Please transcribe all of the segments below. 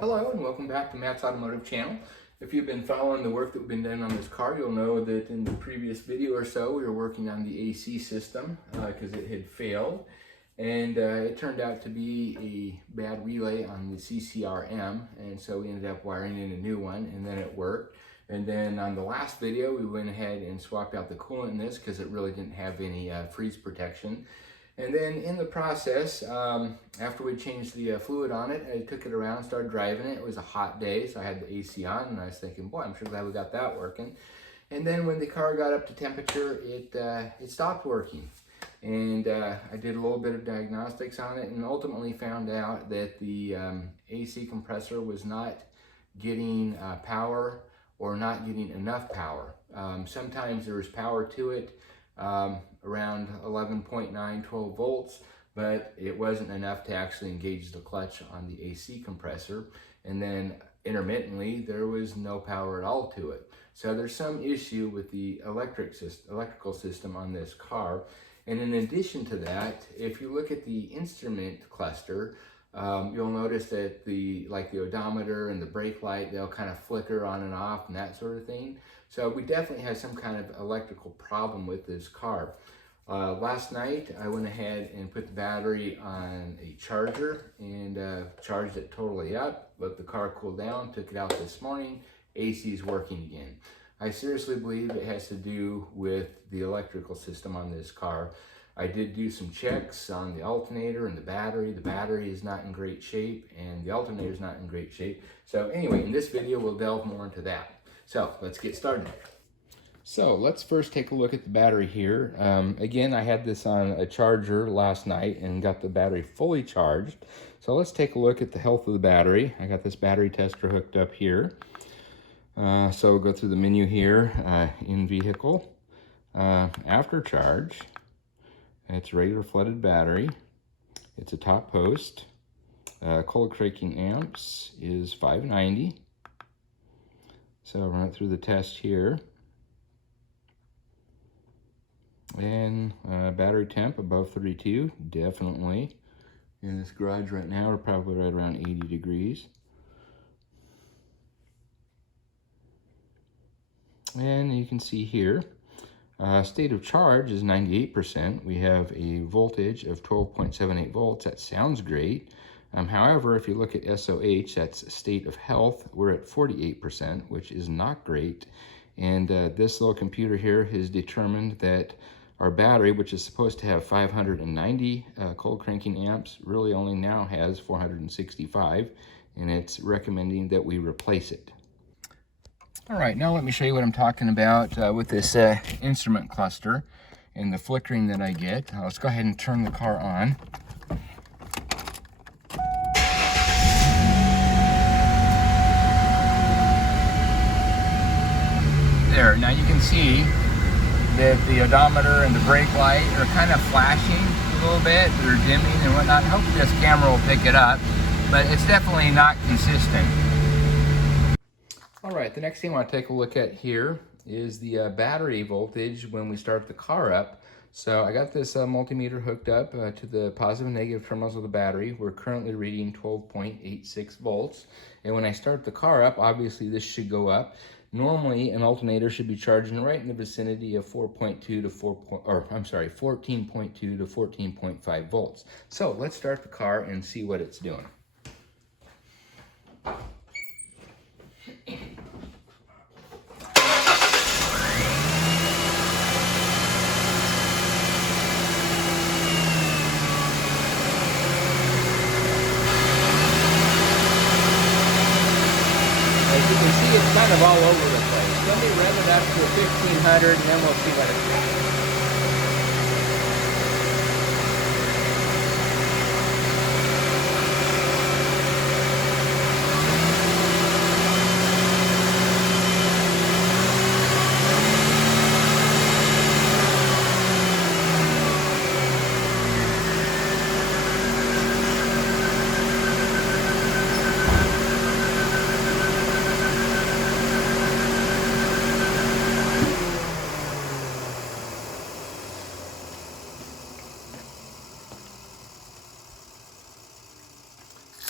Hello and welcome back to Matt's Automotive Channel. If you've been following the work that we've been doing on this car, you'll know that in the previous video or so we were working on the AC system because it had failed, and it turned out to be a bad relay on the CCRM, and so we ended up wiring in a new one, and then it worked. And then on the last video we went ahead and swapped out the coolant in this because it really didn't have any freeze protection. And then in the process, after we changed the fluid on it, I took it around, started driving it. It was a hot day, so I had the AC on, and I was thinking, boy, I'm sure glad we got that working. And then when the car got up to temperature, it stopped working. And I did a little bit of diagnostics on it and ultimately found out that the AC compressor was not getting power or not getting enough power. Sometimes there was power to it, around 11.9, 12 volts, but it wasn't enough to actually engage the clutch on the AC compressor. And then intermittently, there was no power at all to it. So there's some issue with the electrical system on this car. And in addition to that, if you look at the instrument cluster, you'll notice that the odometer and the brake light, they'll kind of flicker on and off and that sort of thing. So we definitely have some kind of electrical problem with this car. Last night I went ahead and put the battery on a charger and charged it totally up, let the car cool down, took it out this morning, AC is working again. I seriously believe it has to do with the electrical system on this car. I did do some checks on the alternator and the battery. The battery is not in great shape and the alternator is not in great shape. So anyway, in this video we'll delve more into that. So let's get started. So let's first take a look at the battery here. Again, I had this on a charger last night and got the battery fully charged. So let's take a look at the health of the battery. I got this battery tester hooked up here. So we'll go through the menu here, in vehicle, after charge. It's a regular flooded battery. It's a top post. Cold cranking amps is 590. So I'll run it through the test here. And battery temp above 32, definitely. In this garage right now, we're probably right around 80 degrees. And you can see here, state of charge is 98%. We have a voltage of 12.78 volts. That sounds great. However, if you look at SOH, that's state of health, we're at 48%, which is not great. And this little computer here has determined that our battery, which is supposed to have 590 cold cranking amps, really only now has 465, and it's recommending that we replace it. All right, now let me show you what I'm talking about with this instrument cluster and the flickering that I get. Let's go ahead and turn the car on. There, now you can see that the odometer and the brake light are kind of flashing a little bit. They're dimming and whatnot. Hopefully this camera will pick it up, but it's definitely not consistent. All right, the next thing I want to take a look at here is the battery voltage when we start the car up. So I got this multimeter hooked up to the positive and negative terminals of the battery. We're currently reading 12.86 volts. And when I start the car up, obviously this should go up. Normally, an alternator should be charging right in the vicinity of 14.2 to 14.5 volts. So let's start the car and see what it's doing. As you can see, it's kind of all over the place. Let me rev it up to 1500 and then we'll see what it does.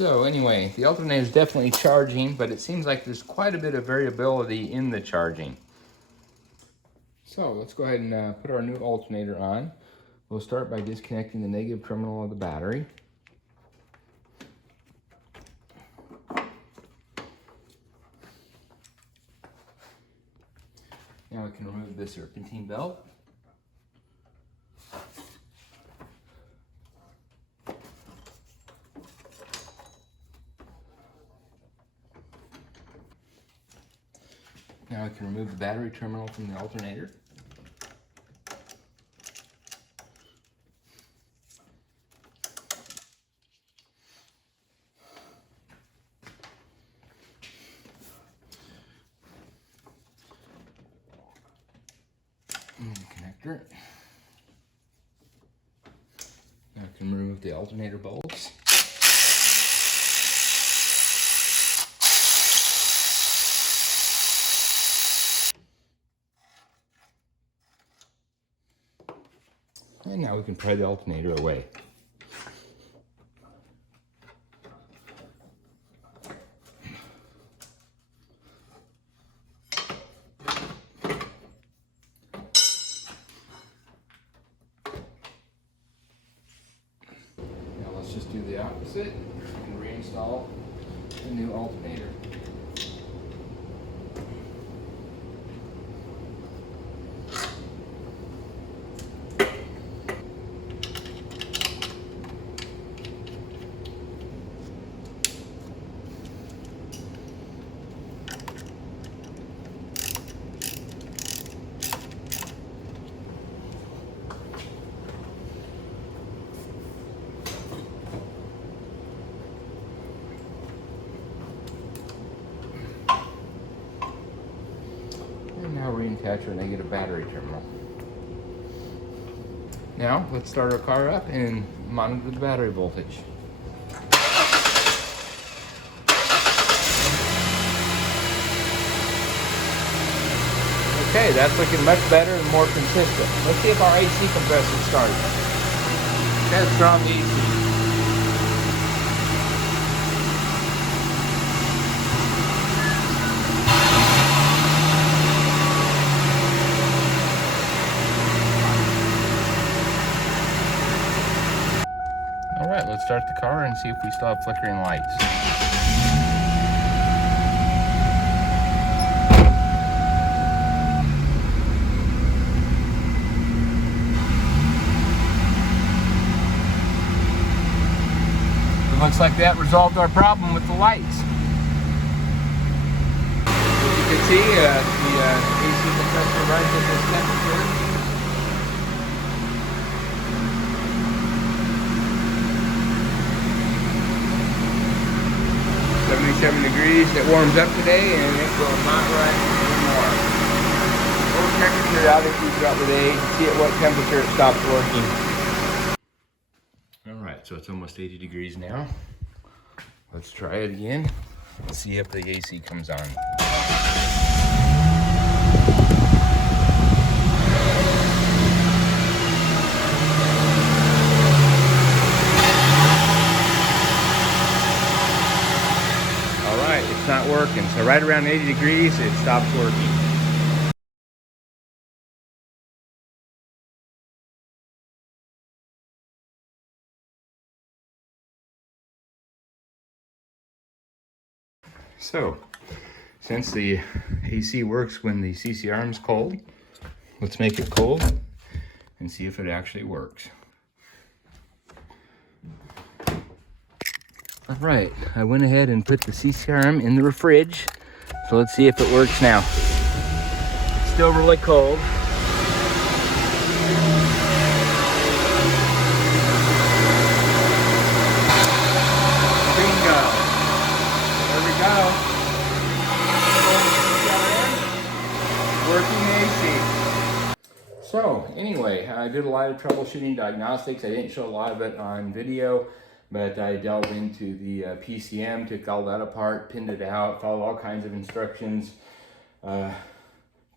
So anyway, the alternator is definitely charging, but it seems like there's quite a bit of variability in the charging. So let's go ahead and put our new alternator on. We'll start by disconnecting the negative terminal of the battery. Now we can remove the serpentine belt. Now I can remove the battery terminal from the alternator. And the connector. Now I can remove the alternator bolts. And now we can pry the alternator away. Now let's just do the opposite and reinstall the new alternator. And now reattach our negative battery terminal. Now let's start our car up and monitor the battery voltage. Okay, that's looking much better and more consistent. Let's see if our AC compressor starts. Okay, let's turn on the AC. All right, let's start the car and see if we still have flickering lights. It looks like that resolved our problem with the lights. As you can see, the AC compressor runs at this temperature. 77 degrees. It warms up today and it will not run anymore. We'll check the periodically throughout the day, see at what temperature it stops working. Alright, so it's almost 80 degrees now. Let's try it again and see if the AC comes on. It's not working, so right around 80 degrees it stops working. So since the AC works when the CC arm is cold, let's make it cold and see if it actually works. All right, I went ahead and put the CC arm in the fridge. So let's see if it works now. It's still really cold. Bingo. There we go. Working AC. So anyway, I did a lot of troubleshooting diagnostics. I didn't show a lot of it on video, but I delved into the PCM, took all that apart, pinned it out, followed all kinds of instructions,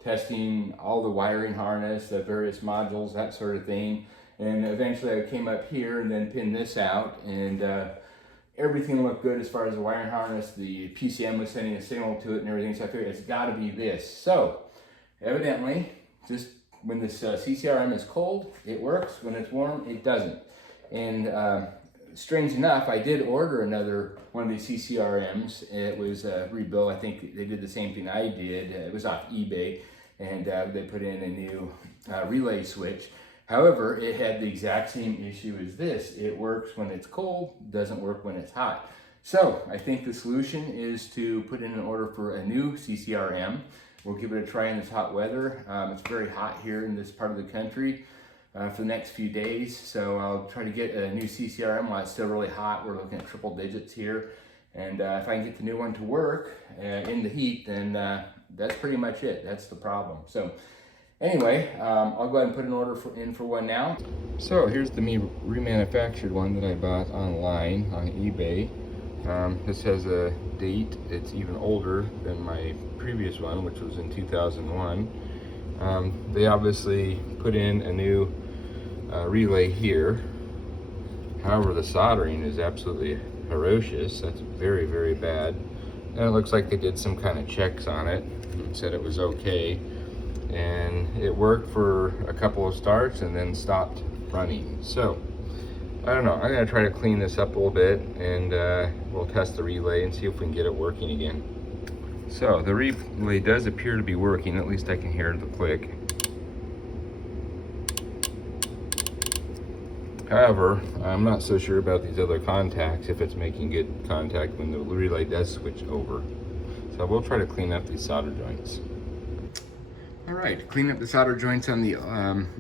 testing all the wiring harness, the various modules, that sort of thing. And eventually I came up here and then pinned this out and everything looked good as far as the wiring harness. The PCM was sending a signal to it and everything, so I figured it's got to be this. So evidently, just when this CCRM is cold, it works. When it's warm, it doesn't. And strange enough, I did order another one of these CCRMs. It was rebuilt. I think they did the same thing I did. It was off eBay, and they put in a new relay switch. However, it had the exact same issue as this. It works when it's cold, doesn't work when it's hot. So I think the solution is to put in an order for a new CCRM. We'll give it a try in this hot weather. It's very hot here in this part of the country for the next few days. So I'll try to get a new CCRM while it's still really hot. We're looking at triple digits here. And if I can get the new one to work in the heat, then that's pretty much it. That's the problem. So anyway, I'll go ahead and put an order in for one now. So here's the me remanufactured one that I bought online on eBay. This has a date. It's even older than my previous one, which was in 2001. They obviously put in a new relay here. However, the soldering is absolutely ferocious. That's very, very bad. And it looks like they did some kind of checks on it and said it was okay. And it worked for a couple of starts and then stopped running. So I don't know, I'm gonna try to clean this up a little bit, and we'll test the relay and see if we can get it working again. So the relay does appear to be working, at least I can hear the click. However, I'm not so sure about these other contacts, if it's making good contact when the relay does switch over. So we'll try to clean up these solder joints. All right, clean up the solder joints on the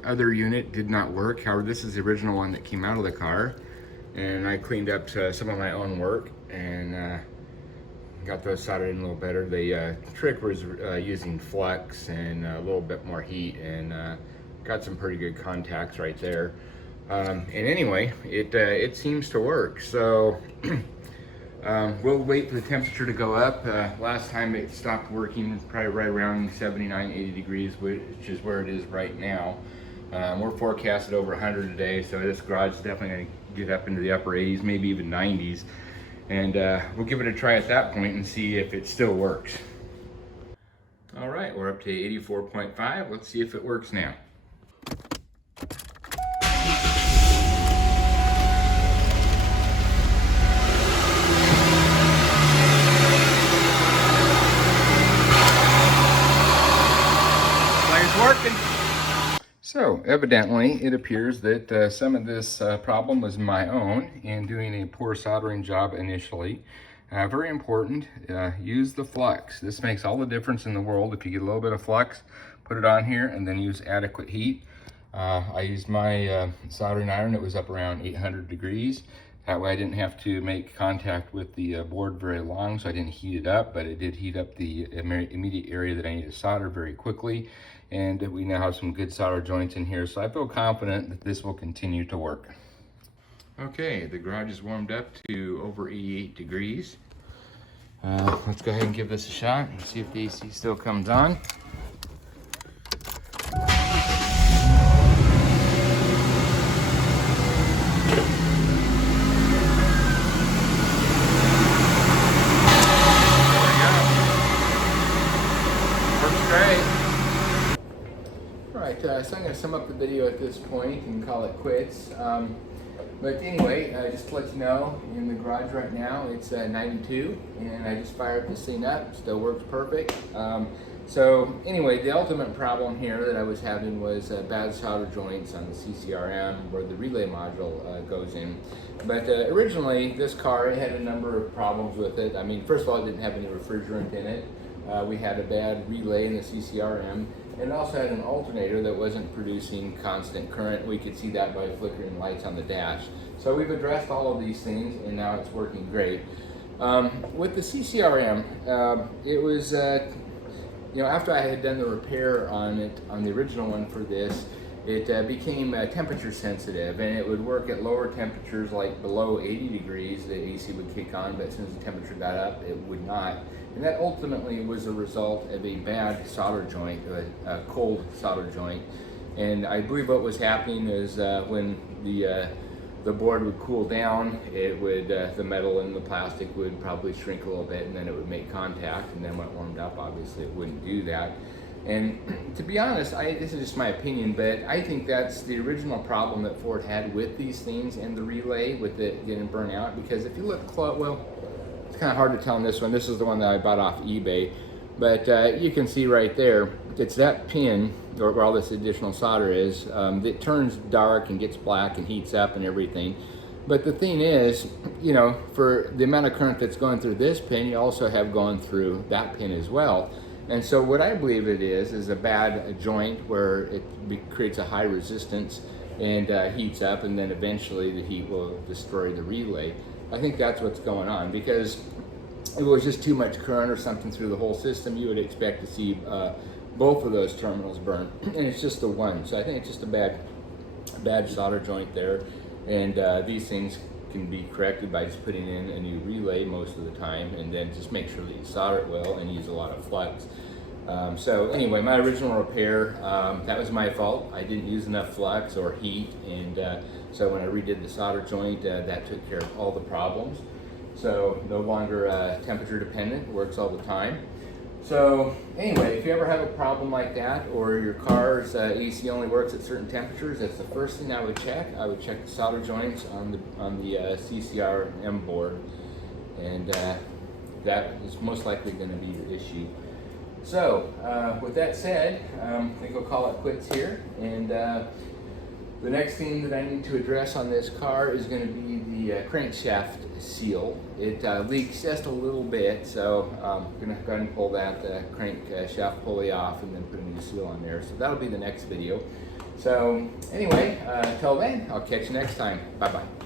other unit did not work. However, this is the original one that came out of the car, and I cleaned up some of my own work and got those soldered in a little better. The trick was using flux and a little bit more heat, and got some pretty good contacts right there. And anyway, it seems to work. So we'll wait for the temperature to go up. Last time it stopped working probably right around 79, 80 degrees, which is where it is right now. We're forecasted over 100 today, so this garage is definitely going to get up into the upper 80s, maybe even 90s. And we'll give it a try at that point and see if it still works. All right, we're up to 84.5. Let's see if it works now. Working. So evidently it appears that some of this problem was my own in doing a poor soldering job initially. Very important, use the flux. This makes all the difference in the world. If you get a little bit of flux, put it on here and then use adequate heat. I used my soldering iron. It was up around 800 degrees. That way I didn't have to make contact with the board very long, so I didn't heat it up, but it did heat up the immediate area that I need to solder very quickly. And we now have some good solder joints in here, so I feel confident that this will continue to work. Okay, the garage is warmed up to over 88 degrees. Let's go ahead and give this a shot and see if the AC still comes on. So I'm going to sum up the video at this point and call it quits. But anyway, just to let you know, in the garage right now it's 92, and I just fired this thing up. Still works perfect. So anyway, the ultimate problem here that I was having was bad solder joints on the CCRM where the relay module goes in. But originally this car, it had a number of problems with it. I mean, first of all, it didn't have any refrigerant in it. We had a bad relay in the CCRM, and it also had an alternator that wasn't producing constant current. We could see that by flickering lights on the dash. So we've addressed all of these things, and now it's working great. With the CCRM, it was, after I had done the repair on it, on the original one for this, it became temperature sensitive, and it would work at lower temperatures, like below 80 degrees, the AC would kick on, but as soon as the temperature got up, it would not. And that ultimately was a result of a bad solder joint, a cold solder joint. And I believe what was happening is when the the board would cool down, it would, the metal and the plastic would probably shrink a little bit, and then it would make contact, and then when it warmed up, obviously it wouldn't do that. And to be honest, this is just my opinion, but I think that's the original problem that Ford had with these things and the relay with it getting burnt out. Because if you look close, well, it's kind of hard to tell on this one. This is the one that I bought off eBay, but you can see right there, it's that pin where all this additional solder is. It turns dark and gets black and heats up and everything. But the thing is, you know, for the amount of current that's going through this pin, you also have gone through that pin as well. And so what I believe it is a bad joint where it creates a high resistance and heats up, and then eventually the heat will destroy the relay. I think that's what's going on, because if it was just too much current or something through the whole system, you would expect to see both of those terminals burn, and it's just the one. So I think it's just a bad solder joint there, and these things can be corrected by just putting in a new relay most of the time, and then just make sure that you solder it well and use a lot of flux. So anyway, my original repair, that was my fault. I didn't use enough flux or heat, and so when I redid the solder joint, that took care of all the problems. So no longer temperature dependent, works all the time. So anyway, if you ever have a problem like that, or your car's AC only works at certain temperatures, that's the first thing I would check. I would check the solder joints on the CCRM board, and that is most likely going to be your issue. So with that said, I think I'll call it quits here, and the next thing that I need to address on this car is going to be the crankshaft seal. It leaks just a little bit, so I'm going to go ahead and pull that crankshaft pulley off and then put a new seal on there. So that'll be the next video. So anyway, until then, I'll catch you next time. Bye-bye.